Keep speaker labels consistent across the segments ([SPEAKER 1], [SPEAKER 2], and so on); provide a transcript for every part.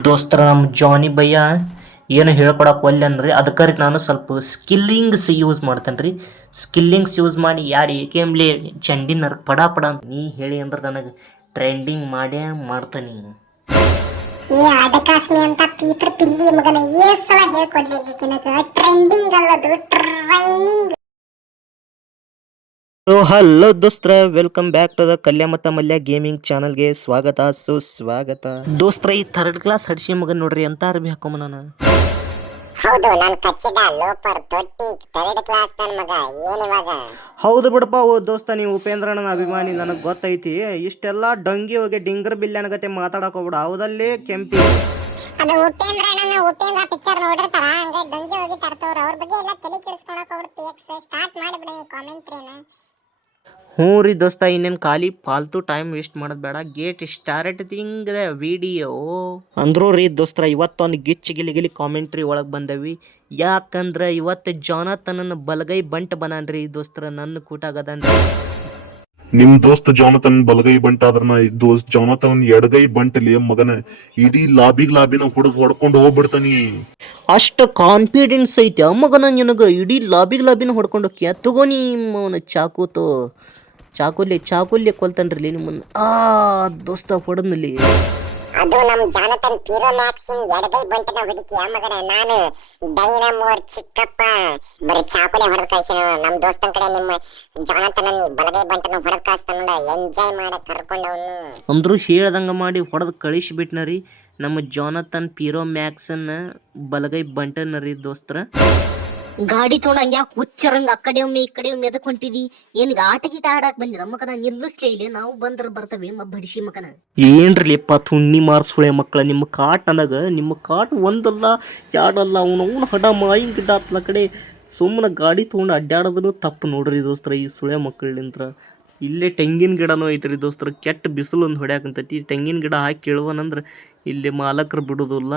[SPEAKER 1] ದೋಸ್ತರ ನಮ್ಮ ಜಾನಿ ಭಯ್ಯ, ಏನು ಹೇಳ್ಕೊಡಕ್ಕೆ ಒಲ್ಲೆ ಅನ್ರಿ ಅದಕ್ಕೆ ನಾನು ಸ್ವಲ್ಪ ಸ್ಕಿಲ್ಲಿಂಗ್ಸ್ ಯೂಸ್ ಮಾಡ್ತೇನೆ ರೀ ಸ್ಕಿಲ್ಲಿಂಗ್ಸ್ ಯೂಸ್ ಮಾಡಿ ಯಾಡಿ ಏಕೆಂಬ್ಲಿ ಚಂಡಿನ ಪಡ ಪಡ ನೀ ಹೇಳಿ ಅಂದ್ರೆ ನನಗೆ ಟ್ರೆಂಡಿಂಗ್ ಮಾಡೇ ಮಾಡ್ತಾನೆ.
[SPEAKER 2] ಈ ಆಡಕಾಸ್ಮಿ ಅಂತ ಪಿಲ್ಲಿ ಮಗನ ಏಸ್ ಸಲ ಹೇಳ್ಕೊಡ್ಲಿ ಟ್ರೆಂಡಿಂಗ್ ಅಲ್ಲದು ಟ್ರೈನಿಂಗ್
[SPEAKER 1] ಸೊ ಹಲೋ ದೋಸ್ತ್ರ welcome back to the Kalya ಮತ್ತ ಮಲ್ಯ ಗೇಮಿಂಗ್ ಚಾನಲ್ಗೆ ಸ್ವಾಗತ ಸುಸ್ವಾಗತ. ದೋಸ್ತ್ರ ಈ ಥರ್ಡ್ ಕ್ಲಾಸ್ ಹಡ್ಸಿ ಮಗನ್ ನೋಡ್ರಿ ಅಂತ ಅರ್ಬಿ ಹಾಕೊಂಬ ನಾನು
[SPEAKER 2] ಹೌದು ನಾನು ಕಚ್ಚಿದ ಲೋಪರ್ ತೊಟ್ಟಿ ಥರ್ಡ್ ಕ್ಲಾಸ್ ನನ್ನ ಮಗ ಏನು ಇವಾಗ?
[SPEAKER 1] ಹೌದು ಬಿಡಪ್ಪ ಓ ದೋಸ್ತ ನೀವು ಉಪೇಂದ್ರಣ್ಣನ ಅಭಿಮಾನಿ ನನಗೆ ಗೊತ್ತೈತಿ. ಇಷ್ಟೆಲ್ಲ ಡಂಗಿ ಹೋಗಿ ಡಿಂಗರ್ ಬಿಲ್ಯನಗತೆ ಮಾತಾಡಕ್ ಹೋಗ್ಬಿಡ ಹೌದಲ್ಲಿ ಕೆಂಪಿ?
[SPEAKER 2] ಅದು ಉಪೇಂದ್ರ ಅಣ್ಣನ ಉಪೇಂದ್ರ ಪಿಕ್ಚರ್ ನೋಡಿರ್ತಾರ ಹಂಗೆ ಡಂಗಿ ಹೋಗಿ ತರ್ತವ್ರು. ಅವ್ರ ಬಗ್ಗೆ ಎಲ್ಲ ತಲೆ ಕೆಡಿಸ್ಕೊಳಕ್ ಅವ್ರ ಪಿ ಎಕ್ಸ್ ಸ್ಟಾರ್ಟ್ ಮಾಡಿಬಿಡಿ ಕಾಮೆಂಟ್ರಿನ
[SPEAKER 1] ಹ್ಞೂ ರೀ ದೋಸ್ತ, ಇನ್ನೇನು ಖಾಲಿ ಫಾಲ್ತು ಟೈಮ್ ವೇಸ್ಟ್ ಮಾಡೋದು ಬೇಡ. ಗೇಟ್ ಸ್ಟಾರ್ಟ್ ಥಿಂಗ್ ವಿಡಿಯೋ ಅಂದ್ರು ರೀ ದೋಸ್ತರ ಇವತ್ತೊಂದು ಗಿಚ್ಚ ಗಿಲಿ ಗಿಲಿ ಕಾಮೆಂಟ್ರಿ ಒಳಗೆ ಬಂದವಿ. ಯಾಕಂದ್ರೆ ಇವತ್ತು ಜಾನತನನ ಬಲಗೈ ಬಂಟ್ ಬನಾನ್ರಿ ದೋಸ್ತರ ನನ್ನ ಕೂಟಾಗದನ್ರಿ
[SPEAKER 3] ನಿಮ್ ದೋಸ್ತ ಜಾನತನ್ ಬಲಗೈ ಬಂಟ ಆದ್ರ ನಾ ಈ ದೋಸ್ತ್ ಜಾನತನ್ ಎಡಗೈ ಬಂಟಲಿ ಮಗನ. ಇಡೀ ಲಾಬಿಗ್ ಲಾಬಿನ ಹುಡುಗ ಹೊಡ್ಕೊಂಡು ಹೋಗ್ಬಿಡ್ತಾನಿ.
[SPEAKER 1] ಅಷ್ಟ ಕಾನ್ಫಿಡೆನ್ಸ್ ಐತಿ ಮಗನ ನಿನಗ. ಇಡೀ ಲಾಬಿಗ್ ಲಾಬಿನ ಹೊಡ್ಕೊಂಡು ಹೋಗ್ಯ. ತಗೋ ಅವನ ಚಾಕುತು ಚಾಕುಲಿ ಚಾಕುಲಿ ಕೊಲ್ತಾನ್ರಿ ನಿಮ್ಮನ್ನ. ಆ ದೋಸ್ತ ಹೊಡೆದ್ನಲ್ಲಿ
[SPEAKER 2] ಅದು ನಮ್ಮ ಜಾನತನ್ ಪೀರೋ ಮ್ಯಾಕ್ಸಿನ್ ಎಡಗೈ ಬಂಟನ ಹುಡುಕಿ ಮಗನ ನಾನು ಡೈನಮೋರ್ ಚಿಕ್ಕಪ್ಪ. ಬರೀ ಚಾಕುಲೆ ಹೊಡೆದು ಕಳ್ಸಿ ನಮ್ ದೋಸ್ತನ್ ಕಡೆ ನಿಮ್ಮ ಜಾನತನ ಬಲಗೈ ಬಂಟನ ಹೊಡೆದು ಕಳ್ಸ್ತಾನ ಎಂಜಾಯ್ ಮಾಡ ಕರ್ಕೊಂಡವನು.
[SPEAKER 1] ಅಂದ್ರು ಹೇಳ್ದಂಗೆ ಮಾಡಿ ಹೊಡೆದು ಕಳಿಸಿಬಿಟ್ನ ರೀ ನಮ್ಮ ಜಾನತನ್ ಪೀರೋ ಮ್ಯಾಕ್ಸನ್ನ ಬಲಗೈ ಬಂಟನ ರೀ ದೋಸ್ತರ.
[SPEAKER 4] ಗಾಡಿ ತೊಗೊಂಡ್ ಯಾಕೆ ಹುಚ್ಚರಂಗ ಆ ಕಡೆ ಒಮ್ಮೆ ಈ ಕಡೆ ಒಮ್ಮೆ ಎದಕ್ ಹೊಂಟಿದಿ? ಏನ್ ಆಟ ಗೀಟ ಆಡಾಕ್ ಬಂದಿರ ಮಕನ ನಿಲ್ಲಿಸ್ಲೇ ಇಲ್ಲ ನಾವು ಬಂದ್ರ ಬರ್ತವೆ ಮ ಬಡಿಸಿ ಮಕನ
[SPEAKER 1] ಏನ್ರಿಲಿಪ್ಪ ತುಣ್ಣಿ ಮಾರ್ಸುಳೆ ಮಕ್ಕಳ, ನಿಮ್ಮ ಕಾಟ್ ನನಗೆ, ನಿಮ್ಮ ಕಾಟ್ ಒಂದಲ್ಲ ಎರಡಲ್ಲ ಅವನು ಅವನು ಹಡ ಮಾಯಿನ ಗಿಡ ಹತ್ತಲ ಕಡೆ. ಸುಮ್ಮನೆ ಗಾಡಿ ತೊಗೊಂಡು ಅಡ್ಡಾಡೋದನ್ನು ತಪ್ಪು ನೋಡ್ರಿ ದೋಸ್ತರ ಈ ಸುಳೆ ಮಕ್ಕಳಿಂತ್ರ. ಇಲ್ಲೇ ತೆಂಗಿನ ಗಿಡನೂ ಐತ್ರಿ ದೋಸ್ತರ, ಕೆಟ್ಟ ಬಿಸಿಲು ಒಂದು ಹೊಡ್ಯಾಕಂತೈತಿ. ತೆಂಗಿನ ಗಿಡ ಹಾಕಿ ಕೇಳುವನಂದ್ರೆ ಇಲ್ಲಿ ಮಾಲಕರು ಬಿಡೋದಿಲ್ಲ.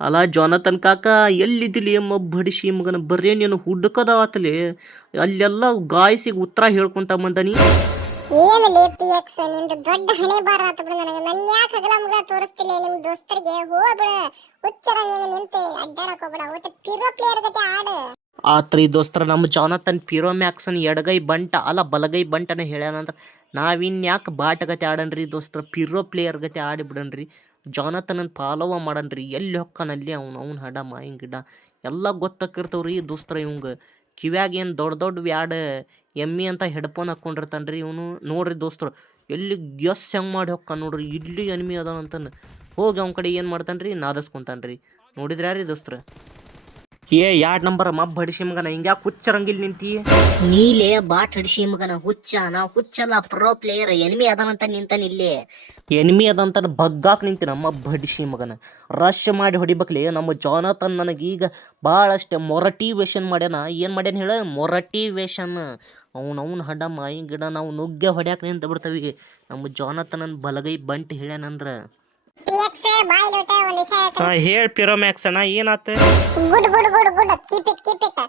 [SPEAKER 1] ಅಲ್ಲ ಜೋನತನ್ ಕಾಕ ಎಲ್ಲಿದ್ದಿಲಿ ಎಮ್ಮ ಬಡಿಸಿ ಮಗನ? ಬರ್ರೇ ನೀನು ಹುಡ್ಕದಾವತ್ತಲಿ ಅಲ್ಲೆಲ್ಲ ಗಾಯಸಿಗೆ ಉತ್ತರ ಹೇಳ್ಕೊಂತ ಬಂದನಿ
[SPEAKER 2] ಏನು ಲೇ ಪಿ ಎಕ್ಸ್ ನಿಮ್ದು ದೊಡ್ಡ ಹಣೆ ಬಾರ ಆತ ಬಿಡು ನನಗೆ. ನನ್ನ ಯಾಕೆ ಹಗಲ ಮಗ ತೋರಿಸ್ತಿಲ್ಲ ನಿಮ್ ದೋಸ್ತರಿಗೆ? ಹೋಗ್ಬಿಡ ಹುಚ್ಚರ ನೀನು ನಿಂತು. ಅಡ್ಡಾಡಕ್ ಹೋಗ್ಬಿಡ. ಒಟ್ಟು ಪಿರೋ ಪ್ಲೇಯರ್ ಗತೆ ಆಡು.
[SPEAKER 1] ಆತ್ರಿ ದೋಸ್ತರ ನಮ್ಮ ಜಾನತನ್ ಪಿರೋ ಮ್ಯಾಕ್ಸನ್ ಎಡಗೈ ಬಂಟ ಅಲ್ಲ ಬಲಗೈ ಬಂಟನ ಹೇಳ್ಯಾನಂದ್ರ ಬಾಟ ಬಾಟಗತೆ ಆಡನ್ರಿ ದೋಸ್ತರ. ಪಿರೋ ಪ್ಲೇಯರ್ ಗತೆ ಆಡಿಬಿಡನ್ರಿ. ಜಾನತನನ್ ಫಾಲೋವ ಮಾಡನ್ರಿ, ಎಲ್ಲಿ ಹೊಕ್ಕನಲ್ಲಿ ಅವ್ನು, ಅವ್ನ ಹಡ ಮಾಯಿನ ಗಿಡ. ಎಲ್ಲ ಗೊತ್ತಾಕಿರ್ತಾವ್ರಿ ದೋಸ್ತ್ರ ಇವಂಗ ಕಿವ್ಯಾಗ ಏನು ದೊಡ್ಡ ದೊಡ್ಡ ವ್ಯಾಡ್ ಎಮ್ಮಿ ಅಂತ ಹೆಡ್ಫೋನ್ ಹಾಕ್ಕೊಂಡಿರ್ತಾನ್ರಿ ಇವನು. ನೋಡ್ರಿ ದೋಸ್ತರು, ಎಲ್ಲಿ ಗೆಸ್ ಹೆಂಗೆ ಮಾಡಿ ಹೊಕ್ಕ ನೋಡ್ರಿ, ಇಲ್ಲಿ ಎನಿಮಿ ಅದಾನಂತ ಹೋಗಿ ಅವ್ನ ಕಡೆ ಏನು ಮಾಡ್ತಾನೆ ರೀ ನಾದಸ್ಕೊಂತಾನೆ ರೀ ದೋಸ್ತರ? ಏ ಯಾಡ್ ನಂಬರ್ ಮಬ್ ಹಡಿಸಿ ಮಗನ ಹಿಂಗ ಹುಚ್ಚರಂಗಿಲ್ ನಿಂತಿ?
[SPEAKER 4] ನೀಲೆ ಬಾಟ್ ಹಡಿಸಿ ಮಗನ ಹುಚ್ಚ. ನಾ ಹುಚ್ಚಲ್ಲ ಪ್ರೋ ಪ್ಲೇಯರ್ ಎನಿಮಿ ಅದಾನಂತ ನಿಂತಾನ ಇಲ್ಲಿ.
[SPEAKER 1] ಎನಿಮಿ ಅದಂತ ಬಗ್ಗಾಕ್ ನಿಂತಿ ನಮ್ಮ ಹಡಿಸಿ ಮಗನ. ರಶ್ ಮಾಡಿ ಹೊಡಿಬೇಕ್ಲಿ ನಮ್ಮ ಜಾನತನ್ ನನಗೆ ಈಗ ಮೊರಟಿ ವೇಷನ್ ಮಾಡ್ಯಾನ. ಏನು ಮಾಡ್ಯಾನ ಹೇಳ? ಮೊರಟಿವೇಶನ್ ಅವ್ನು ಅವ್ನ ಹಡ ಮಾಯಿ ಗಿಡ ನಾವು ನುಗ್ಗೆ ಹೊಡ್ಯಾಕ ನಿಂತ ಬಿಡ್ತಾವಿ ನಮ್ಮ ಜಾನತನನ್ ಬಲಗೈ ಬಂಟ್ ಹೇಳ್ಯಾನಂದ್ರ
[SPEAKER 2] ಬಾಯ್ ಲೋಟ. ವಿಷಯ ಹೇಳ್ತೀನಿ.
[SPEAKER 1] ಹಾಂ ಹೇಳಿ ಪಿರೋಮ್ಯಾಕ್ಸ್ ಅಣ್ಣ ಏನಾತ?
[SPEAKER 2] Good good good good. Keep it keep it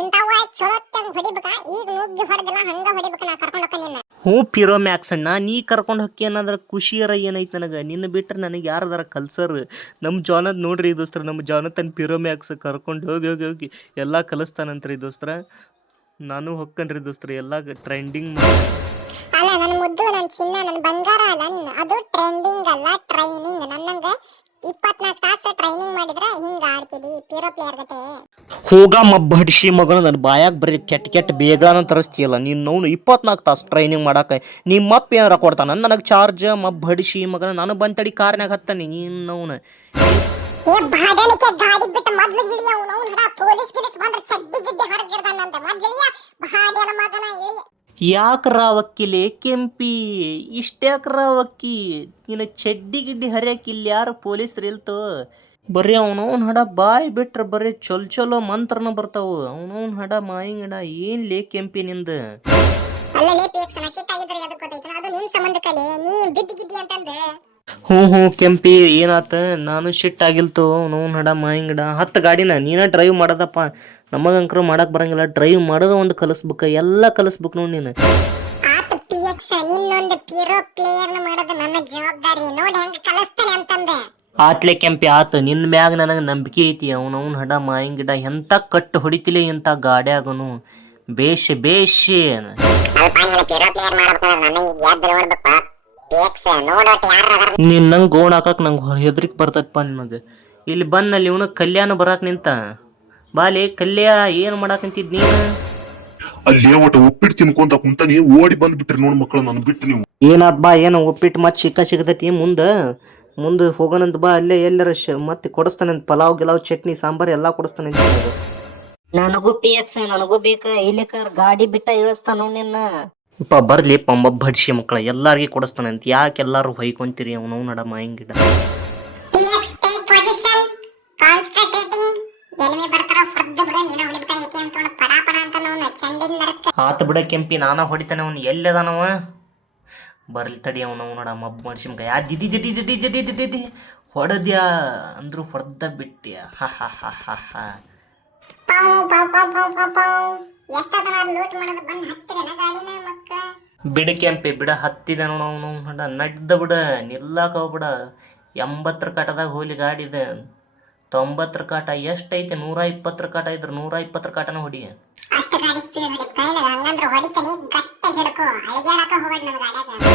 [SPEAKER 2] ಇಂಥವ ಚಲೋತ್ತಾಗ ಹೊಡಿಬೇಕ. ಈಗ ನುಗ್ಗಿ ಹೊಡೆದಿಲ್ಲ ಹಂಗ ಹೊಡಿಬೇಕ ನಾ ಕರ್ಕೊಂಡು ಹೋಗ್ತೀನಿ ನಿನ್ನ.
[SPEAKER 1] ಹ್ಞೂ ಪಿರೋ ಮ್ಯಾಕ್ಸ್ ಅಣ್ಣ ನೀ ಕರ್ಕೊಂಡು ಹೊಕ್ಕಿ ಅನ್ನೋದ್ರ ಖುಷಿಯರ ಏನೈತೆ ನನಗೆ? ನಿನ್ನ ಬಿಟ್ರೆ ನನಗೆ ಯಾರದಾರ ಕಲ್ಸರ್? ನಮ್ಮ ಜಾನದ್ ನೋಡ್ರಿ ದೋಸ್ತ್ರ ನಮ್ಮ ಜಾನತನ್ ಪಿರೋ ಮ್ಯಾಕ್ಸ್ ಕರ್ಕೊಂಡು ಹೋಗಿ ಹೋಗಿ ಹೋಗಿ ಎಲ್ಲ ಕಲಿಸ್ತಾನಂತ್ರಿ ದೋಸ್ತ್ರ. ನಾನು ಹೊಕ್ಕನ್ರಿ ದೋಸ್ತ್ರ ಎಲ್ಲ ಟ್ರೆಂಡಿಂಗ್
[SPEAKER 2] ಅಲ್ಲ ನನ್ನ ಮುದ್ದು ನನ್ನ ಚಿನ್ನ ನನ್ನ ಬಂಗಾರ ಅಲ್ಲ ನಿನ್ನ. ಅದು ಟ್ರೆಂಡಿಂಗ್ ಅಲ್ಲ ಟ್ರೈನಿಂಗ್ ನನ್ನಂಗ. ಇಪ್ಪತ್ನಾಲ್ಕು ತಾಸು ಟ್ರೈನಿಂಗ್ ಮಾಡಿದ್ರೆ ಹಿಂಗ ಪ್ಲೇಯರ್ ಗತೆ.
[SPEAKER 1] ಹೋಗ ಮಬ್ಬಡಿಸಿ ಮಗನ ನನ್ನ ಬಾಯಾಗ ಬರೀ ಕೆಟ್ಟ ಕೆಟ್ಟ ಬೇಗನ ತರಿಸ್ತೀಯಲ್ಲ ನೀನು ನೋವು ಇಪ್ಪತ್ನಾಲ್ಕು ತಾಸು ಟ್ರೈನಿಂಗ್ ಮಾಡಕ್ಕೆ ನಿಮ್ಮ ಅಪ್ಪ ಏನಾರ ಕೊಡ್ತಾನ? ನನಗೆ ಚಾರ್ಜ್ ಮಬ್ಬಡಿಸಿ ಮಗನ ನಾನು ಬಂತಡಿ ಕಾರ್ನಾಗ ಹತ್ತಾನೆ ನೀನು ನೋವು
[SPEAKER 2] ಏ ಗಾಡಿ ಬಿಟ್ಟು ಮೊದ್ಲು ಇಳಿಯ ಅವ್ನು ಹಡ ಪೊಲೀಸ್ ಗಿಲೀಸ್ ಬಂದ್ರೆ ಚಡ್ಡಿ ಗಿಡ್ಡಿ ಮೊದ್ಲು ಇಳಿಯ ಮಗನ ಇಳಿಯ.
[SPEAKER 1] ಯಾಕ್ರ ರಾವಕ್ಕಿಲೆ ಕೆಂಪಿ? ಇಷ್ಟ್ಯಾಕೆ ವಕ್ಕಿ ನಿನ್ನ ಚಡ್ಡಿ ಗಿಡ್ಡಿ ಹರಿಯಕ್ಕೆ ಇಲ್ಲಿ ಯಾರು ಪೊಲೀಸ್ರು ಇಲ್ತೋ? ಬರೀ ಅವನವ್ನ ಹಡ ಬಾಯಿ ಬಿಟ್ರೆ ಬರೀ ಚೊಲ್ ಚಲೋ ಮಂತ್ರನ ಬರ್ತಾವು. ಅವನವ್ನ ಹಡ ಮಾಯಿಂಗ್ ಹಡ ಏನ್ ಲೇ ಕೆಂಪಿ ನಿಂದ?
[SPEAKER 2] ಅಲ್ಲ ಲೇ ಪೇಕ್ಸ್ ನಾ ಶಿಟ್ ಆಗಿದ್ರೆ ಅದಕ್ಕೆ ಗೊತ್ತೈತಲ್ಲ, ಅದು ನಿನ್ ಸಂಬಂಧ ಕಲೆ ನೀ ಬಿದ್ದು ಗಿದ್ದಿ ಅಂತಂದೆ.
[SPEAKER 1] ಹ್ಞೂ ಹ್ಞೂ ಕೆಂಪಿ ಏನಾತ? ನಾನು ಶಿಟ್ ಆಗಿಲ್ತು? ನೋನ್ ಹಡ ಮಾಯಿಂಗಡ ಹತ್ತು ಗಾಡಿನ ನೀನೇ ಡ್ರೈವ್ ಮಾಡೋದಪ್ಪ. ನಮಗಂಕರು ಮಾಡಕ್ ಬರಂಗಿಲ್ಲ. ಡ್ರೈವ್ ಮಾಡೋದು ಒಂದು ಕಲಿಸ್ಬೇಕು. ಎಲ್ಲ ಕಲಿಸ್ಬೇಕು ನೋಡಿ ನೀನು.
[SPEAKER 2] ಆತ ಪಿ ಎಕ್ಸ್ ನಿನ್ನೊಂದು ಪೀರೋ ಪ್ಲೇಯರ್ನ ಮಾಡೋದು ನನ್ನ ಜವಾಬ್ದಾರಿ. ನೋಡಿ ಹೆಂಗ್ ಕಲಿಸ್ತಾನೆ ಅಂತಂದೆ.
[SPEAKER 1] ಆತ್ಲೆ ಕೆಂಪಿ ಆತ. ನಿನ್ನ ಮ್ಯಾಗ ನನಗೆ ನಂಬಿಕೆ ಐತಿ. ಅವನವನ್ ಹಡ ಮಾಯಿಂಗ್ ಗಿಡ ಎಂತ ಕಟ್ಟು ಹೊಡಿತಿಲ್ಲ ಇಂಥ ಗಾಡ್ಯಾಗನು? ಬೇಷ್ ಬೇಷ್
[SPEAKER 2] ಅಲ್ಪ ನೀನು ಪೀರೋ ಪ್ಲೇಯರ್ ಮಾಡ್ಬೇಕಂದ್ರೆ ನನಗೆ ಗೆದ್ದು ನೋಡ್ಬೇಕ ಪಿಎಕ್ಸ್
[SPEAKER 1] ನಂಗ್ ಗೋಣ ಹಾಕಕ್ ನಂಗೆ ಹೆದ್ರಿಕ್ ಬರ್ತೈತಪ್ಪ ನಿನಗೆ ಇಲ್ಲಿ ಬಂದಲ್ಲಿ ಇವನು ಕಲ್ಯಾಣ ಬರಾಕ್ ನಿಂತ. ಬಾಲಿ ಕಲ್ಯ ಏನ್ ಮಾಡಾಕ್ ನಿಂತಿದ್ ನೀನು?
[SPEAKER 3] ಅಲ್ಲಿ ಒಟ್ಟು ಉಪ್ಪಿಟ್ಟು ತಿನ್ಕೊಂತ ಕುಂತಾನಿ ಓಡಿ ಬಂದ್ಬಿಟ್ರಿ ನೋಡ್ ಮಕ್ಕಳು ನನ್ ಬಿಟ್ಟು ನೀವು.
[SPEAKER 1] ಏನಾದ್ ಬಾ ಏನೋ ಉಪ್ಪಿಟ್ಟು ಮತ್ತೆ ಸಿಕ್ಕ ಸಿಗತೈತಿ ಮುಂದ? ಮುಂದೆ ಹೋಗೋಣಂತ ಬಾ ಅಲ್ಲೇ ಎಲ್ಲರ ಶ ಮತ್ತೆ ಕೊಡಿಸ್ತಾನಂತ ಪಲಾವ್ ಗಿಲಾವ್ ಚಟ್ನಿ ಸಾಂಬಾರ್ ಎಲ್ಲ ಕೊಡಿಸ್ತಾನಂತ ನಿನಗೆ.
[SPEAKER 4] ನನಗೂ ಪಿ ಎಕ್ಸ್ ನನಗೂ ಬೇಕ? ಇಲ್ಲಿಕರ್ ಗಾಡಿ ಬಿಟ್ಟ ಇಳಿಸ್ತಾನ ನಿನ್ನ?
[SPEAKER 1] ಇಪ್ಪ ಬರ್ಲಿ ಪಂಬ ಬಡ್ಸಿ ಮಕ್ಕಳ, ಎಲ್ಲಾರ್ಗಿ ಅಂತ. ಯಾಕೆ ಎಲ್ಲರೂ ಹೊಯ್ಕೊಂತೀರಿ ಅವನು ನಡ ಮಾಯಿನ ಗಿಡ
[SPEAKER 2] ಪಿಎಕ್ಸ್ ಟೇಕ್ ಪೊಸಿಷನ್ ಕಾನ್ಸಂಟ್ರೇಟಿಂಗ್ ಎನಿಮಿ ಬರ್ತಾರ ಹೊಡೆದು ಬಿಡು ನೀನು ಹೊಡಿಬೇಕಾ ಏಕೆ ಅಂತ ಅವ್ನು ಪಡ ಪಡ ಅಂತ ನಾವು ಚಂಡಿನ ನರಕ
[SPEAKER 1] ಆತ ಬಿಡ ಕೆಂಪಿ, ನಾನ ಹೊಡಿತಾನೆ ಅವನು. ಎಲ್ಲದಾನವ ಬರ್ಲಿ ತಡಿ ಅವನು ನೋಡ ಮಬ್ ಮಾಡಿಸಿ ಮಗ ಯಾ ದಿದಿ ದಿದಿ ದಿದಿ ದಿದಿ ದಿದಿ ದಿ ಹೊಡೆದ್ಯಾ ಅಂದ್ರು ಹೊಡೆದ ಬಿಟ್ಟ್ಯಾ ಹಾ ಹಾ ಹಾ ಹಾ ಹಾ.
[SPEAKER 2] ಪಾವ್ ಲೂಟ್ ಮಾಡೋದು ಬಂದು ಹತ್ತಿರನ ಗಾಡಿನ ಮಕ್ಕಳ
[SPEAKER 1] ಬಿಡ ಕೆಂಪಿ ಬಿಡ ಹತ್ತಿದ ನೋಡ ಅವನು ನೋಡ ನಡ್ದ ಬಿಡ ನಿಲ್ಲಾಕ ಬಿಡ ಎಂಬತ್ತರ ಕಾಟದಾಗ ಹೋಲಿ ಗಾಡಿದ ತೊಂಬತ್ತರ ಕಾಟ ಎಷ್ಟೈತಿ? ನೂರ ಇಪ್ಪತ್ತರ ಕಾಟ ಇದ್ರ ನೂರ ಇಪ್ಪತ್ತರ ಕಾಟನ ಹೊಡಿ.
[SPEAKER 2] ಅಷ್ಟು ಗಾಡಿ ಸ್ಪೀಡ್ ಹೊಡಿಬೇಕಾ ಇಲ್ಲ ಹಂಗಂದ್ರೆ ಹೊಡಿತಾನೆ ಗಟ್ಟಿ ಹಿಡ್ಕೋ. ಅಳಿಗಾಡಕ ಹೋಗ್ಬೇಡ ನನ್ನ ಗಾಡ್ಯಾಗ.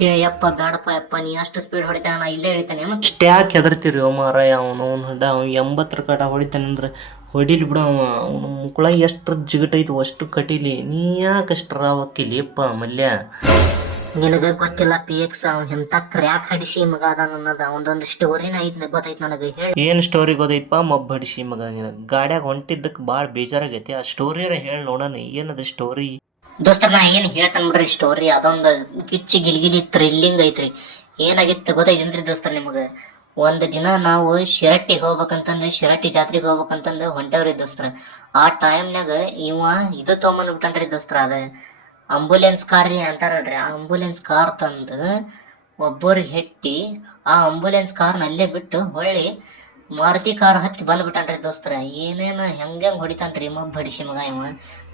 [SPEAKER 4] ಏ ಯಪ್ಪ ಬೇಡಪ್ಪ ಯಪ್ಪ ನೀ ಅಷ್ಟು ಸ್ಪೀಡ್ ಹೊಡಿತಾನ ನಾ ಇಲ್ಲೇ ಇಳಿತಾನೆ
[SPEAKER 1] ಇಷ್ಟ್ಯಾಕೆ ಹೆದರ್ತೀರಿ ಮಾರಾಯ ಅವನು ಅವನು ಹಡ. ಅವ್ನು ಎಂಬತ್ತರ ಕಾಟ ಹೊಡಿತಾನೆ ಅಂದ್ರೆ ಹೊಡಿಲಿ ಬಿಡ ಅವ. ಅವನು ಮುಕ್ಕಳ ಎಷ್ಟು ಜಿಗಟೈತು ಅಷ್ಟು ಕಟೀಲಿ. ನೀ ಯಾಕೆ ಅಷ್ಟು ರಾವಕ್ಕಿಲಿಪ್ಪ ಮಲ್ಯ.
[SPEAKER 4] ನಿನಗೆ ಗೊತ್ತಿಲ್ಲ ಪಿ ಎಕ್ಸ್ ಅವ್ನ ಎಂತ ಕ್ರ್ಯಾಕ್ ಹಡಿಸಿ ಮಗ ಅದ ಅನ್ನೋದು. ಅವನದೊಂದು ಸ್ಟೋರಿನ ಐತಿ ಗೊತ್ತೈತಿ ನನಗೆ ಹೇಳಿ.
[SPEAKER 1] ಏನು ಸ್ಟೋರಿ ಗೊತ್ತೈತಪ್ಪ? ಮಬ್ಬಡಿಸಿ ಮಗ ನಿನಗೆ. ಗಾಡ್ಯಾಗ ಹೊಂಟಿದ್ದಕ್ಕೆ ಭಾಳ ಬೇಜಾರಾಗೈತಿ. ಆ ಸ್ಟೋರಿಯರ ಹೇಳಿ ನೋಡೋಣ. ಏನದ ಸ್ಟೋರಿ
[SPEAKER 4] ದೋಸ್ತರ ನಾ ಏನ್ ಹೇಳ್ತಾನೆ ಬಿಡ್ರಿ ಸ್ಟೋರಿ ಅದೊಂದು ಕಿಚ್ಚಿ ಗಿಲ್ಗಿಲಿ ಥ್ರಿಲ್ಲಿಂಗ್ ಐತ್ರಿ. ಏನಾಗಿತ್ತು ಗೊತ್ತೈತೇನ್ರಿ ದೋಸ್ತರ ನಿಮಗೆ? ಒಂದು ದಿನ ನಾವು ಶಿರಟ್ಟಿಗೆ ಹೋಗ್ಬೇಕಂತಂದ್ರೆ, ಶಿರಟ್ಟಿ ಜಾತ್ರೆಗೆ ಹೋಗ್ಬೇಕಂತಂದ್ರೆ ಹೊಂಟವ್ರಿ ದೋಸ್ತ್ರ. ಆ ಟೈಮ್ನಾಗ ಇವ ಇದು ತೊಗೊಂಬಂದ್ಬಿಟ್ಟನ್ರಿ ದೋಸ್ತ್ರ ಅದ. ಅಂಬುಲೆನ್ಸ್ ಕಾರ್ ರೀ ಅಂತಾರಲ್ರಿ. ಆ ಅಂಬುಲೆನ್ಸ್ ಕಾರ್ ತಂದು ಒಬ್ಬರು ಹೆಟ್ಟಿ ಆ ಅಂಬುಲೆನ್ಸ್ ಕಾರ್ನ ಅಲ್ಲೇ ಬಿಟ್ಟು ಹೊಳ್ಳಿ ಮಾರುತಿ ಕಾರ್ ಹತ್ತಿ ಬಂದ್ಬಿಟ್ಟನ್ರಿ ದೋಸ್ತ್ರ. ಏನೇನು ಹೆಂಗೆ ಹೊಡಿತಾನ್ರಿ ಮಬ್ ಬಡಿಸಿ ಮಗ ಇವ.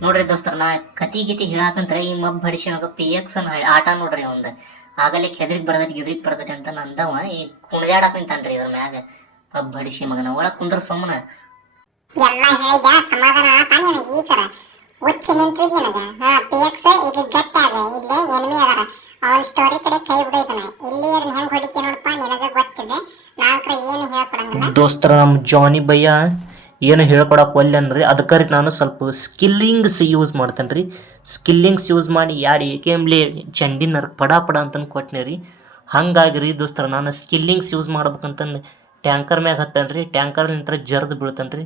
[SPEAKER 4] ನೋಡ್ರಿ ದೋಸ್ತ್ರ, ನಾ ಕತಿ ಗಿತಿ ಹೇಳಾಕಂತ್ರ ಈ ಮಬ್ ಬಡಿಸಿ ಮಗ ಪಿ ಎಕ್ಸ್ ಅನ್ನ ಆಟ ನೋಡ್ರಿ ಅವಂದ. ಆಗಲೇ ಕೆದ್ರಿಗ್ ಬರ್ದರಿ ಗಿದ್ರಿಗ್ ಬರ್ದರಿ ಅಂತ ನಂದವ ಈ ಕುಣಿದಾಡಕ್ ನಿಂತಾನ್ರಿ ಇದ್ರ ಮ್ಯಾಗ. ಬಡಿಸಿ ಮಗನ ಒಳ ಕುಂದ್ರ ಸುಮ್ಮನ
[SPEAKER 2] ಎಲ್ಲ ಹೇಳಿದ ಸಮಾಧಾನ ಉಚ್ಚಿ ನಿನಗ. ಹಾ ಪಿ ಎಕ್ಸ್ ಈಗ ಗಟ್ಟಿ ಅದ ಇಲ್ಲೇ ಎನಿಮಿ ಅದಾರ. ಅವನ ಸ್ಟೋರಿ ಕಡೆ ಕೈ ಇಲ್ಲಿ ಇವ್ರನ್ನ ಹೆಂಗ್ ಹೊಡಿತಿ ನೋಡಪ್ಪ? ನಿನಗ ಗೊತ್ತಿದೆ. ನಾಲ್ಕರ ಏನು ಹೇಳ್ಕೊಡಂಗಿಲ್ಲ.
[SPEAKER 1] ದೋಸ್ತರ ನಮ್ಮ ಜಾನಿ ಭಯ್ಯ. ಏನು ಹೇಳ್ಕೊಡಕ್ಕೆ ಒಲ್ಲೆನ್ರಿ? ಅದಕ್ಕೆ ನಾನು ಸ್ವಲ್ಪ ಸ್ಕಿಲ್ಲಿಂಗ್ಸ್ ಯೂಸ್ ಮಾಡ್ತೇನೆ ರೀ ಸ್ಕಿಲ್ಲಿಂಗ್ಸ್ ಯೂಸ್ ಮಾಡಿ ಯಾಡಿ ಏಕೆಂಬ್ಲಿ ಚಂಡಿನರ್ ಪಡ ಪಡ ಅಂತಂದು ಕೊಟ್ನೆ ರೀ ಹಂಗಾಗಿ ರೀ ದೋಸ್ತರ, ನಾನು ಸ್ಕಿಲ್ಲಿಂಗ್ಸ್ ಯೂಸ್ ಮಾಡ್ಬೇಕಂತಂದು ಟ್ಯಾಂಕರ್ ಮ್ಯಾಗ ಹತ್ತೇನೆ ರೀ ಟ್ಯಾಂಕರ್ ನಿಂತರ ಜರ್ದು ಬೀಳ್ತೇನೆ ರೀ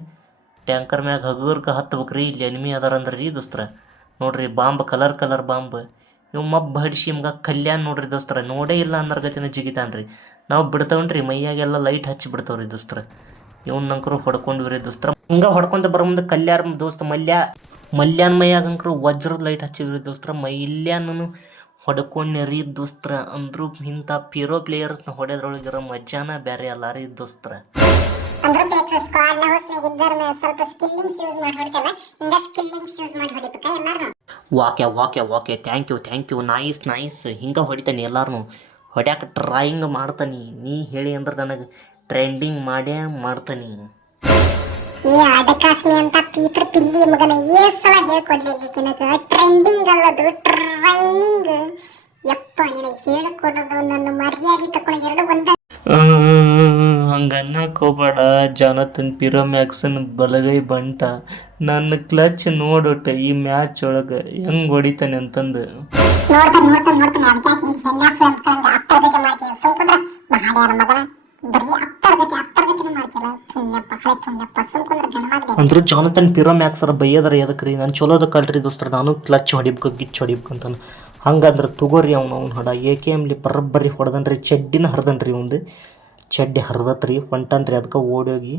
[SPEAKER 1] ಟ್ಯಾಂಕರ್ ಮ್ಯಾಗ ಹಗುರ್ಗೆ ಹತ್ಬೇಕು ರೀ ಇಲ್ಲಿ ಎನಿಮಿ ಅದಾರಂದ್ರೆ ರೀ ದೋಸ್ತರ. ನೋಡ್ರಿ, ಬಾಂಬ್ ಕಲರ್ ಕಲರ್ ಬಾಂಬ್. ಇವು ಮಬ್ಬ ಹಡಿಸಿ ನಿಮ್ಗೆ ಕಲ್ಯಾಣ ನೋಡ್ರಿ ದೋಸ್ತರ. ನೋಡೇ ಇಲ್ಲ ಅನ್ನೋರ್ಗತಿನ ಜಿಗಿತಾನೆ ರೀ ನಾವು ಬಿಡ್ತಾವನ್ರಿ, ಮೈಯಾಗೆಲ್ಲ ಲೈಟ್ ಹಚ್ಚಿ ಬಿಡ್ತಾವ್ರಿ ದೋಸ್ತರ. ಇವ್ನ ನಂಕರು ಹೊಡ್ಕೊಂಡ್ವಿ ದೋಸ್ತರ. ಹಂಗ ಹೊಡ್ಕೊಂತ ಬರೋ ಮುಂದೆ ಕಲ್ಯಾರ್ ದೋಸ್ತ ಮಲ್ಯ ಮಲ್ಯಾನ್ ಮೈಯಾಗ ಅಂಕರು ವಜ್ರದ ಲೈಟ್ ಹಚ್ಚಿದ್ರಿ ದೋಸ್ತರ. ಮೈಲ್ಯಾನನು ಹೊಡ್ಕೊಂಡ್ರಿ ರೀ ದೋಸ್ತರ ಅಂದ್ರು ಇಂಥ ಪೀರೋ ಪ್ಲೇಯರ್ಸ್ನ ಹೊಡೆದ್ರೊಳಗಿರೋ ಮಜಾನ ಬೇರೆ ಅಲ್ಲ ರೀ ದೋಸ್ತರ.
[SPEAKER 2] ಅಂದ್ರ ಬೇಕು ಸ್ಕ್ವಾಡ್ನ ಸ್ವಲ್ಪ ಸ್ಕಿಲ್ಲಿಂಗ್ಸ್ ಯೂಸ್ ಮಾಡಿ ಹೊಡಿತಲ್ಲ ಹಿಂಗ ಸ್ಕಿಲ್ಲಿಂಗ್ಸ್ ಯೂಸ್ ಮಾಡಿ ಹೊಡಿಬೇಕಾ ಎಲ್ಲಾರು
[SPEAKER 1] ವಾಕ್ಯ ವಾಕ್ಯ ವಾಕ್ಯ. Thank you thank you nice nice ಹಿಂಗೆ ಹೊಡಿತಾನೆ ಎಲ್ಲಾರನು. ಹೊಡ್ಯಾಕ ಟ್ರಾಯಿಂಗ್ ಮಾಡ್ತಾನೆ. ನೀ ಹೇಳಿ ಅಂದ್ರೆ ನನಗೆ ಟ್ರೆಂಡಿಂಗ್ ಮಾಡೇ ಮಾಡ್ತಾನೆ.
[SPEAKER 2] ಈ ಅಡಕಾಸ್ಮಿ ಅಂತ ಪೀಪರ್ ಪಿಲ್ಲಿ ಮಗನ ಏಸ್ ಸಲ ಹೇಳ್ಕೊಡ್ಲಿಕ್ಕೆ ನಿನಗ. ಟ್ರೆಂಡಿಂಗ್ ಅಲ್ಲದು ಟ್ರೈನಿಂಗ್ ಯಪ್ಪ ನಿನಗೆ ಹೇಳ್ಕೊಡೋದು ನನ್ನ ಮರ್ಯಾದೆ ತಕೊಂಡು ಎರಡು ಒಂದ.
[SPEAKER 1] ಹಂಗನ್ನಕ್ಕೆ ಹೋಗ್ಬೇಡ ಜಾನತನ್ ಪಿರೋ ಮ್ಯಾಕ್ಸನ್ ಬಲಗೈ ಬಂಟ. ನನ್ನ ಕ್ಲಚ್ ನೋಡೋಟ ಈ ಮ್ಯಾಚ್ ಒಳಗೆ ಹೆಂಗ್ ಹೊಡಿತಾನೆ ಅಂತಂದು.
[SPEAKER 2] ನೋಡ್ತಾನೆ ನೋಡ್ತಾನೆ ನೋಡ್ತಾನೆ. ಅದಕ್ಕೆ ಹಿಂಗೆ ಅಂತ ಅತ್ತ ಅತ್ತರ್ಗತಿ ಮಾಡ್ತೀನಿ ಸ್ವಲ್ಪ ಮಾಡ್ಯಾರ ಮಗನ.
[SPEAKER 1] ಅಂದ್ರು ಜಾನತನ್ ಪಿರೋ ಮ್ಯಾಕ್ಸರ ಬೈಯದರ ಎದಕ್ಕೆ ರೀ ನಾನು ಚಲೋದ ಕಲ್ರಿ ದೋಸ್ತರ, ನಾನು ಕ್ಲಚ್ ಹೊಡಿಬೇಕು, ಗಿಚ್ ಹೊಡಿಬೇಕು ಅಂತಾನೆ. ಹಂಗಂದ್ರೆ ತಗೋರಿ ಅವ್ನು ಅವ್ನು ಹಡ. ಎ ಕೆ ಎಮ್ಲಿ ಬರಬ್ಬರಿ ಹೊಡೆದನ್ರಿ, ಚಡ್ಡಿನ ಹರಿದನ್ರಿ ಒಂದು ಚಡ್ಡಿ ಹರಿದತ್ರಿ, ಹೊಂಟನ್ರಿ ಅದಕ್ಕೆ ಓಡೋಗಿ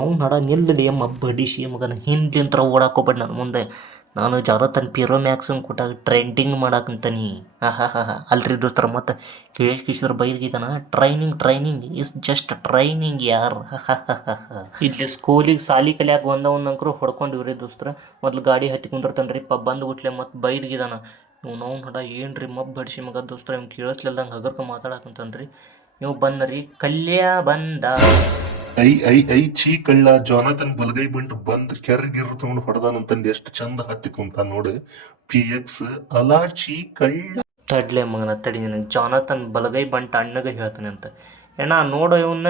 [SPEAKER 1] ಅವ್ನು ಹಡ ನಿಲ್ಲಲಿ ಎಮ್ಮ, ಬಡಿಸಿ ಮಗನ. ಹಿಂದಿಂತ್ರ ಓಡಾಕೋಬೇಡ ನಾನು ಮುಂದೆ. ನಾನು ಜಾನತನ್ ಪಿರೋ ಮ್ಯಾಕ್ಸನ್ ಕೊಟ್ಟಾಗ ಟ್ರೆಂಡಿಂಗ್ ಮಾಡಾಕಂತಾನಿ. ಹಾ ಹಾ ಹಾ ಅಲ್ರಿ ದೋಸ್ತರ, ಮತ್ತೆ ಕೇಳಿ Kishore ಬೈದಿದ್ದಾನ training training is just training ಯಾರ್? ಇಲ್ಲಿ ಸ್ಕೂಲಿಗೆ ಸಾಲಿ ಕಲಿಯಾಕ ಒಂದವನ್ನಂಕರು ಹೊಡ್ಕೊಂಡಿವ್ರಿ ದೋಸ್ತರ. ಮೊದ್ಲು ಗಾಡಿ ಹತ್ತಿ ಕುಂದಿರ್ತಾನ್ರಿ, ಪ ಬಂದು ಗುಟ್ಲೆ ಮತ್ತೆ ಬೈದ್ಗಿದಾನ ನೀವು ಅವ್ನು ನೋಡ ಏನ್ರಿ ಮಬ್ ಬಡಿಸಿ ಮಗ ದೋಸ್ತರ, ಇವ್ನು ಕೇಳಿಸ್ಲಿಲ್ದಂಗೆ ಹಗರ್ಕ ಮಾತಾಡಕಂತಾನ್ರಿ. ನೀವು ಬಂದ್ರಿ ಕಲ್ಯಾ ಬಂದ
[SPEAKER 3] ಐ ಐ ಐ ಚೀ ಕಳ್ಳ ಜಾನತನ್ ಬಲಗೈ ಬಂಟ್ ಬಂದ್ ಕೆರ್ಗಿರ್ ತಗೊಂಡು ಹೊಡೆದಾನಂತಂದ್ ಎಷ್ಟು ಚಂದ ಹತ್ತಿ ಕುಂತ ನೋಡು. ಪಿ ಎಕ್ಸ್ ಅಲಾ ಚೀ ಕಳ್ಳ.
[SPEAKER 1] ತಡ್ಲೆ ಮಗನ ತಡಿ ನಿನಗೆ. ಜಾನತನ್ ಬಲಗೈ ಬಂಟ್ ಅಣ್ಣಗೆ ಹೇಳ್ತಾನೆ ಅಂತ. ಏನ ನೋಡು ಇವನ್ನ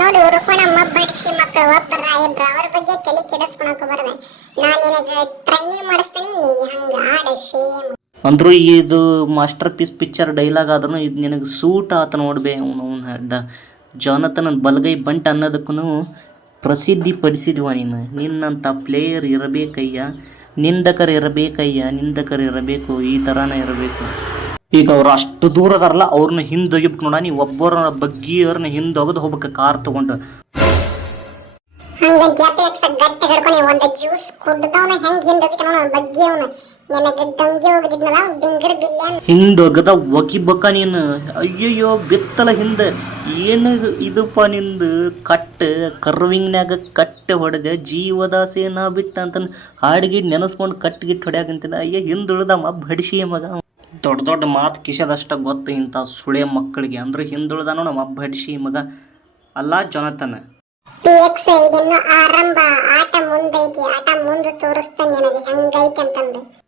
[SPEAKER 2] ನೋಡಿ ಉರ್ಕೊಣ ಬಡ್ಸಿ ಮಕ್ಕಳು ಒಬ್ಬರ ಇಬ್ರ. ಅವ್ರ ಬಗ್ಗೆ ತಲೆ ಕೆಡಿಸ್ಕೊಳಕ್ ಬರ್ದೆ. ನಾನ್ ನಿನಗ ಟ್ರೈನಿಂಗ್ ಮಾಡಿಸ್ತೀನಿ ನೀ ಹಂಗ ಆಡ ಶೇಮ್
[SPEAKER 1] ಅಂದ್ರು ಇದು ಮಾಸ್ಟರ್ ಪೀಸ್ ಪಿಕ್ಚರ್ ಡೈಲಾಗ್ ಆದ್ರೂ ಇದು ನಿನಗೆ ಸೂಟ್ ಆತ ನೋಡ್ಬೇ ಅವನು ಅವನ ಅಡ್ಡ. ಜಾನತನ ಬಲಗೈ ಬಂಟ್ ಅನ್ನೋದಕ್ಕೂ ಪ್ರಸಿದ್ಧಿ ಪಡಿಸಿದ್ವ ನೀನು ನಿನ್ನಂಥ ಪ್ಲೇಯರ್ ಇರಬೇಕಯ್ಯ, ನಿಂದಕರು ಇರಬೇಕಯ್ಯ, ನಿಂದಕರು ಇರಬೇಕು, ಈ ಥರನೇ ಇರಬೇಕು. ಈಗ ಅವ್ರು ಅಷ್ಟು ದೂರ ಅದಾರಲ್ಲ, ಅವ್ರನ್ನ ಹಿಂದೊಗಿಬೇಕು ನೋಡ ನೀವು ಒಬ್ಬರ ಬಗ್ಗಿ ಅವ್ರನ್ನ ಹಿಂದೊಗೆದು ಹೋಗ್ಬೇಕು ಕಾರ್ ತಗೊಂಡು.
[SPEAKER 2] ಗಟ್ಟಿ ಹೆಂಗ್ ಹಿಂದ್ ಹೋಗಿತಾನ ಅವನು
[SPEAKER 1] ಹಿಂದೊಗದ ಒಗಿಬೇಕ ನೀನು. ಅಯ್ಯಯ್ಯೋ, ಬಿತ್ತಲ ಹಿಂದ. ಏನು ಇದಪ್ಪ ನಿಂದು? ಕಟ್ ಕರ್ವಿಂಗ್ನ್ಯಾಗ ಕಟ್ ಹೊಡೆದೆ ಜೀವದಾಸೇನ ಬಿಟ್ಟ ಅಂತ ಹಾಡಿಗೆ ನೆನೆಸ್ಕೊಂಡು ಕಟ್ಟಿಗಿಟ್ಟು ಗಿಟ್ ಅಯ್ಯ, ಹಿಂದುಳ್ದಮ್ಮ ಬಡಿಸಿ ಮಗ. ದೊಡ್ಡ ದೊಡ್ಡ ಮಾತು ಕಿಶದಷ್ಟ ಗೊತ್ತು ಇಂಥ ಸುಳೆ ಮಕ್ಕಳಿಗೆ. ಅಂದ್ರೆ ಹಿಂದುಳಿದ ನೋಡಮ್ಮ ಬಡಿಸಿ ಮಗ. ಅಲ್ಲ, ಜೊನತನ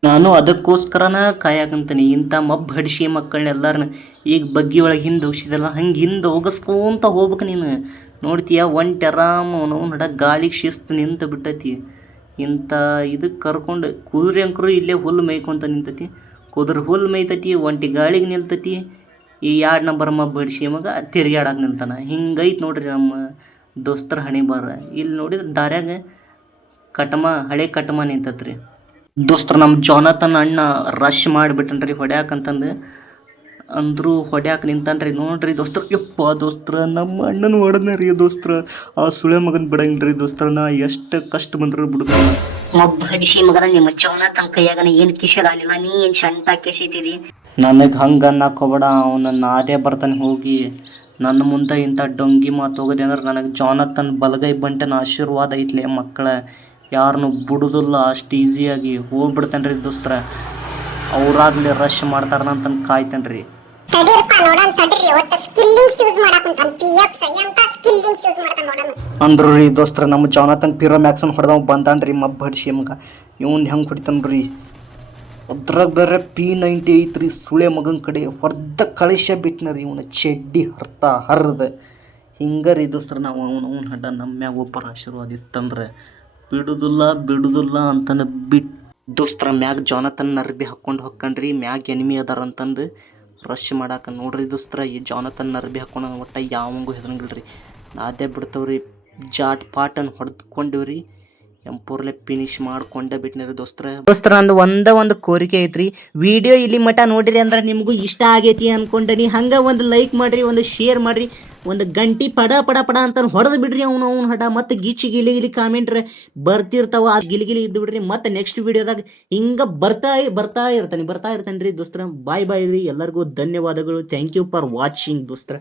[SPEAKER 1] ನಾನು ಅದಕ್ಕೋಸ್ಕರನ ಕಾಯಕಂತೀನಿ. ಇಂಥ ಮಬ್ಬ ಹಡಿಸಿ ಮಕ್ಕಳನ್ನೆಲ್ಲರನ್ನ ಈಗ ಬಗ್ಗಿ ಒಳಗೆ ಹಿಂದೆ ಹೋಗಿಸಿದಲ್ಲ ಹಂಗೆ ಹಿಂದೆ ಹೋಗಿಸ್ಕೊಂತ ಹೋಗ್ಬೇಕು ನೀನು. ನೋಡ್ತೀಯ, ಒಂಟಿ ಆರಾಮ ಅವನು, ನಡ ಗಾಳಿಗೆ ಶಿಸ್ತು ನಿಂತು ಬಿಟ್ಟತಿ. ಇಂಥ ಇದಕ್ಕೆ ಕರ್ಕೊಂಡು ಕುದುರೆ ಅಂಕರು ಇಲ್ಲೇ ಹುಲ್ಲು ಮೇಯ್ಕೊಂತ ನಿಂತತಿ. ಕುದುರೆ ಹುಲ್ಲು ಮೇಯ್ತತಿ, ಒಂಟಿ ಗಾಳಿಗೆ ನಿಲ್ತತಿ. ಈ ಎರಡು ನಂಬರ್ ಮಬ್ಬ ಹಡಿಸಿ ಮಗ ತಿರುಗಾಡಕ್ಕೆ ನಿಲ್ತಾನ. ಹಿಂಗೈತೆ ನೋಡ್ರಿ ನಮ್ಮ ದೋಸ್ತರ ಹಣೆ ಬಾರ. ಇಲ್ಲಿ ನೋಡಿದ್ರೆ ದಾರ್ಯಾಗ ಕಟಮ ಹಳೆ ಕಟಮ ನಿಂತತ್ರಿ. ದೋಸ್ತರ ನಮ್ಮ ಜಾನತನ್ ಅಣ್ಣ ರಶ್ ಮಾಡಿಬಿಟ್ಟನ್ರಿ ಹೊಡ್ಯಾಕಂತಂದು ಅಂದ್ರು ಹೊಡ್ಯಾಕ ನಿಂತನ್ರಿ. ನೋಡ್ರಿ ದೋಸ್ತರ ಯಪ್ಪ ದೋಸ್ತರ ನಮ್ಮ ಅಣ್ಣನ ಹೊಡೆದ್ನ ರೀ ದೋಸ್ತರ. ಆ ಸುಳೆ ಮಗನ ಬಿಡಂಗಿಲ್ರಿ ದೋಸ್ತರ ನಾ ಎಷ್ಟು ಕಷ್ಟ ಬಂದ್ರು ಬಿಡುದ
[SPEAKER 4] ಒಬ್ಬ ಹಡಿಸಿ ಮಗನ ನಿಮ್ಮ ಚೌನತನ ಕೈಯಾಗನ ಏನು ಕಿಶದಾಗಲಿಲ್ಲ ನೀ ಏನು ಶಂಟ ಕೆಸಿತೀರಿ
[SPEAKER 1] ನನಗೆ ಹಂಗೆ ಅನ್ನಕ್ಕೆ ಹೋಗ್ಬೇಡ ಅವನ ನಾದೇ ಬರ್ತಾನೆ ಹೋಗಿ. ನನ್ನ ಮುಂದೆ ಇಂಥ ಡೊಂಗಿ ಮಾತು ಹೋಗಿದೆ ಅಂದ್ರೆ ನನಗೆ ಜಾನತನ್ ಬಲಗೈ ಬಂಟನ ಆಶೀರ್ವಾದ ಐತ್ಲೆ ಮಕ್ಕಳ. ಯಾರನ್ನು ಬಿಡುದಿಲ್ಲ ಅಷ್ಟು ಈಸಿಯಾಗಿ ಹೋಗ್ಬಿಡ್ತೇನೆ ರೀ ದೋಸ್ತರ. ಅವರಾಗ್ಲಿ ರಶ್ ಮಾಡ್ತಾರ ಅಂತಂದು ಕಾಯ್ತೇನೆ ರೀ ಅಂದ್ರು ರೀ ದೋಸ್ತರ ನಮ್ಮ ಜಾನತನ್ ಪಿರೋ ಮ್ಯಾಕ್ಸನ್ ಹೊಡೆದವ್ ಬಂದಾನ್ರಿ ಮಬ್ಬ ಹಡ್ಸಿ ಮಗ ಇವ್ನು ಹೆಂಗೆ ಹೊಡಿತಾನ್ರಿ? ಅದ್ರಾಗ ಬೇರೆ ಪಿ ನೈಂಟಿ ಐತ್ರಿ ಸುಳೆ ಮಗನ ಕಡೆ ಹೊರ್ದ ಕಳಿಸ ಬಿಟ್ನರಿ ಇವನ ಚೆಡ್ಡಿ ಹರ್ತ ಹರ್ದ. ಹಿಂಗೆ ರೀ ನಾವು ಅವನು ಅವ್ನ ಹಡ್ಡ ನಮ್ಮ್ಯಾಗ ಒಬ್ಬರ ಆಶೀರ್ವಾದ ಇತ್ತಂದ್ರೆ ಬಿಡುದಿಲ್ಲ ಬಿಡುದಿಲ್ಲ ಅಂತನ ಬಿಟ್ ದೋಸ್ತ್ರ, ಮ್ಯಾಗ ಜಾನತನ್ ನರ್ಬಿ ಹಾಕ್ಕೊಂಡು ಹೊಕ್ಕಂಡ್ರಿ ಮ್ಯಾಗ ಎನಿಮಿ ಅದಾರ ಅಂತಂದು ರಶ್ ಮಾಡಾಕ ನೋಡ್ರಿ ದೋಸ್ತ್ರ, ಈ ಜಾನತನ್ ನರ್ಬಿ ಹಾಕೊಂಡು ಒಟ್ಟ ಯಾವಂಗೂ ಹೆದ್ರಂಗಿಲ್ರಿ. ಅದೇ ಬಿಡ್ತಾವ್ರಿ, ಜಾಟ್ ಪಾಟನ್ ಹೊಡೆದ್ಕೊಂಡಿವ್ರಿ ಎಂಪೂರ್ಲೆ ಫಿನಿಶ್ ಮಾಡ್ಕೊಂಡೆ ಬಿಟ್ನಿರಿ ದೋಸ್ತರ. ದೋಸ್ತರ, ನಂದು ಒಂದ ಒಂದು ಕೋರಿಕೆ ಐತ್ರಿ. ವಿಡಿಯೋ ಇಲ್ಲಿ ಮಟ ನೋಡಿರಿ ಅಂದ್ರೆ ನಿಮಗೂ ಇಷ್ಟ ಆಗೈತಿ ಅನ್ಕೊಂಡನಿ. ಹಂಗ ಒಂದು ಲೈಕ್ ಮಾಡ್ರಿ, ಒಂದು ಶೇರ್ ಮಾಡ್ರಿ. ಒಂದು ಗಂಟಿ ಪಡ ಪಡ ಪಡ ಅಂತ ಹೊಡೆದು ಬಿಡ್ರಿ ಅವನು, ಅವ್ನು ಹಠ. ಮತ್ತೆ ಗೀಚಿ ಗಿಲಿ ಗಿಲಿ ಕಾಮೆಂಟ್ರೆ ಬರ್ತಿರ್ತಾವ. ಆ ಗಿಲಿ ಗಿಲಿ ಇದ್ದು ಬಿಡ್ರಿ. ಮತ್ತೆ ನೆಕ್ಸ್ಟ್ ವಿಡಿಯೋದಾಗ ಹಿಂಗ ಬರ್ತಾ ಬರ್ತಾ ಇರ್ತಾನೆ ಬರ್ತಾ ಇರ್ತಾನೆ ರೀ ದೋಸ್ತರ. ಬಾಯ್ ಬಾಯ್ ರೀ. ಎಲ್ಲರಿಗೂ ಧನ್ಯವಾದಗಳು. ಥ್ಯಾಂಕ್ ಯು ಫಾರ್ ವಾಚಿಂಗ್ ದೋಸ್ತರ.